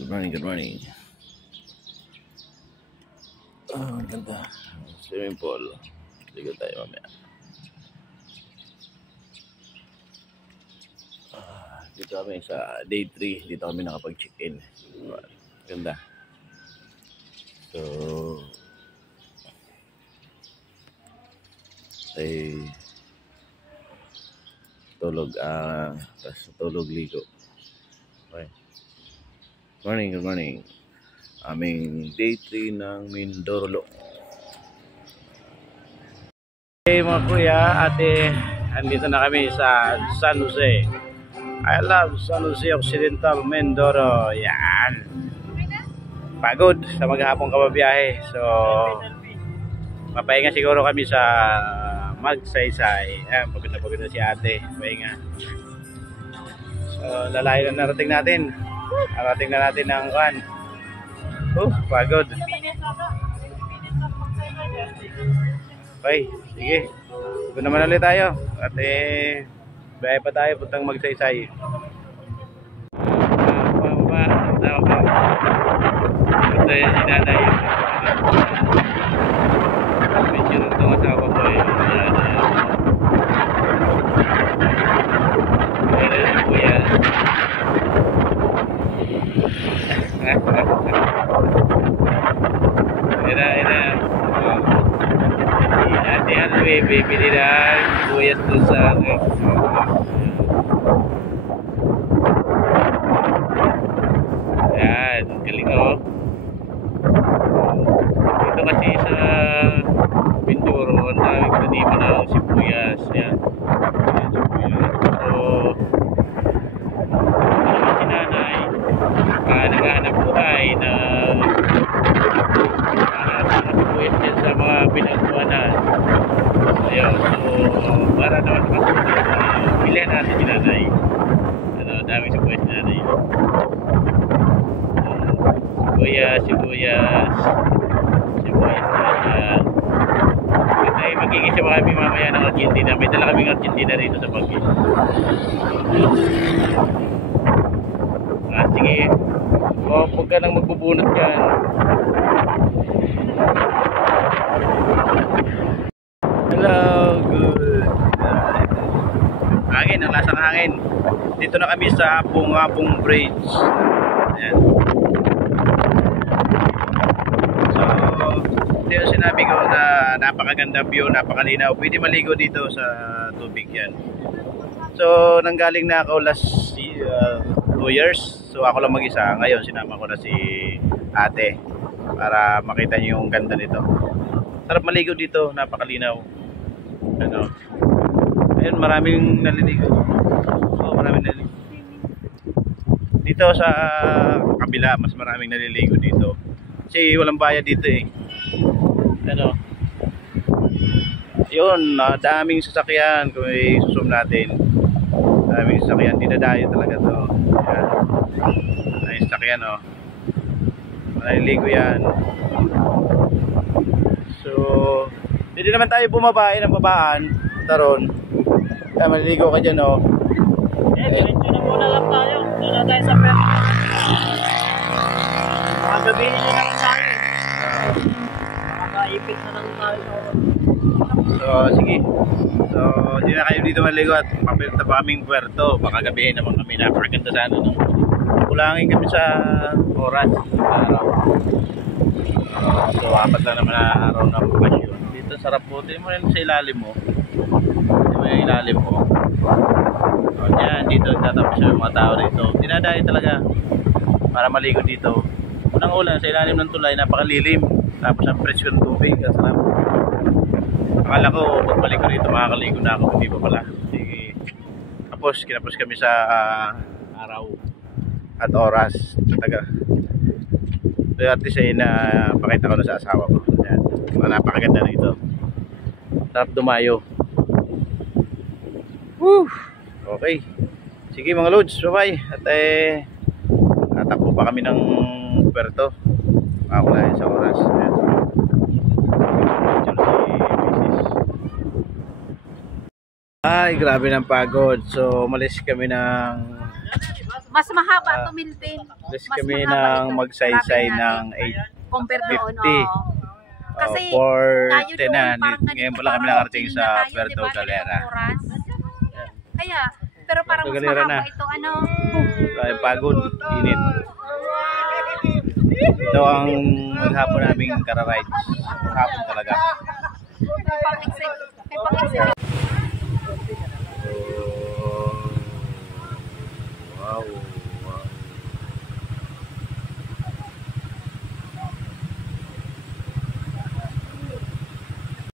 Good morning, good morning. Ang ganda. Swimming pool. Ligo tayo mamaya. Dito kami sa day 3. Dito kami nakapag-check-in. Ganda. So, ay tulog. Tapos tulog ligo. Okay. Morning, good morning. Aming day 3 ng Mindoro. Hey mga kuya, ate, andito na kami sa San Jose. I love San Jose Occidental, Mindoro. Yan. Pagod sa maghapong kababiyahe. So, mapahinga siguro kami sa Magsaysay. Ayan, pagod na si ate. Pahinga. So, lalayo na narating natin. Narating na natin ng kan. Pagod. Okay, sige. Doon naman ulit tayo. At biyahe pa tayo puntang Magsaysay. Ito yung sinanay. Medyo nung itong asawa ko eh. Ayan yung kuya. Ayan. Ate Alwe, bibili na buyat doon sa ayan, galing o. Dito kasi sa Mindoro, ang daming taniman ng sibuyas. Ayan, sibuyas. So, si nanay naghahanap buhay na sibuyas dyan sa mga pinagkuhanan. Ayun, so para naman pilihan natin si nanay. Daming sibuyas si nanay. Sibuyas na ay magiging sa kami mamaya ng Argentina. May dala kaming Argentina rito sa Baguio. Sige, huwag ka nang magbubunot dyan. Hello, good. Hangin, ang lasang hangin. Dito na kami sa Apong Bridge. Ayan. So, ito yung sinabi ko na napakaganda view, napakalinaw. Pwede maligo dito sa tubig yan. So, nanggaling na ako last 2 years. So, ako lang mag-isa. Ngayon, sinama ko na si ate para makita niyo yung ganda nito. Sarap maligo dito, napakalinaw. Ano? Ayun, maraming naliligo. So, maraming naliligo. Dito sa kabila, mas maraming naliligo dito. Kasi walang bayad dito eh. Ano? Yun, daming sasakyan. Kung i-zoom natin, daming sasakyan. Dinadayo talaga to. Ayan. Daming sasakyan oh. Naliligo yan. So, hindi naman tayo bumaba ng babaan. Taron. Kaya maliligo ka dyan oh. Diretso na muna lang tayo. Doon na tayo sa perno. Magabihin na lang tayo. Makakaipit na lang tayo. So, sige. So, hindi na kayo dito maligo at papilita pa kaming puerto. Baka gabihin naman kami. Napakaganda sana no? Kulangin kami sa oras. Araw. So, apat lang naman na araw na bakasyon. Dito sarap po. Ito mo yan sa ilalim mo. Ito mo yung ilalim mo. So, yan. Dito tatapos yung mga tao rito. Dinadayo talaga para maligo dito. Unang ulan sa ilalim ng tulay, napakalilim. Tapos ang presyo ng tubig. At salamat. Akala ko, pagbalik ko rito, makakaligo na ako. Hindi pa pala. Sige. Tapos, kinapos kami sa araw at oras. Taga. So, at least ay napakita ko na sa asawa ko. Ayan. Napakaganda rito. Sarap dumayo. Woo! Okay. Sige mga loads, bye-bye. At tatakbo pa kami ng puerto. Makakulayan sa oras. Ayan. Ay, grabe ng pagod. So, umalis kami ng Mas mahaba to, Milvin. Plus Mas kami mahaba ng ito. magsaysay Sabi ng natin. Compare doon, 850. oo. Kasi tayo 410 na. doon, parang Ngayon ganito, pala kami parang nakarating walking sa na tayo, Puerto diba, Galera. ganitong oras. Kaya, pero parang mas Puerto Galera mahaba na. ito, ano. Kaya pagod, init. Ito ang maghapon naming kararides. Maghapon talaga. May pang-excite. Wow.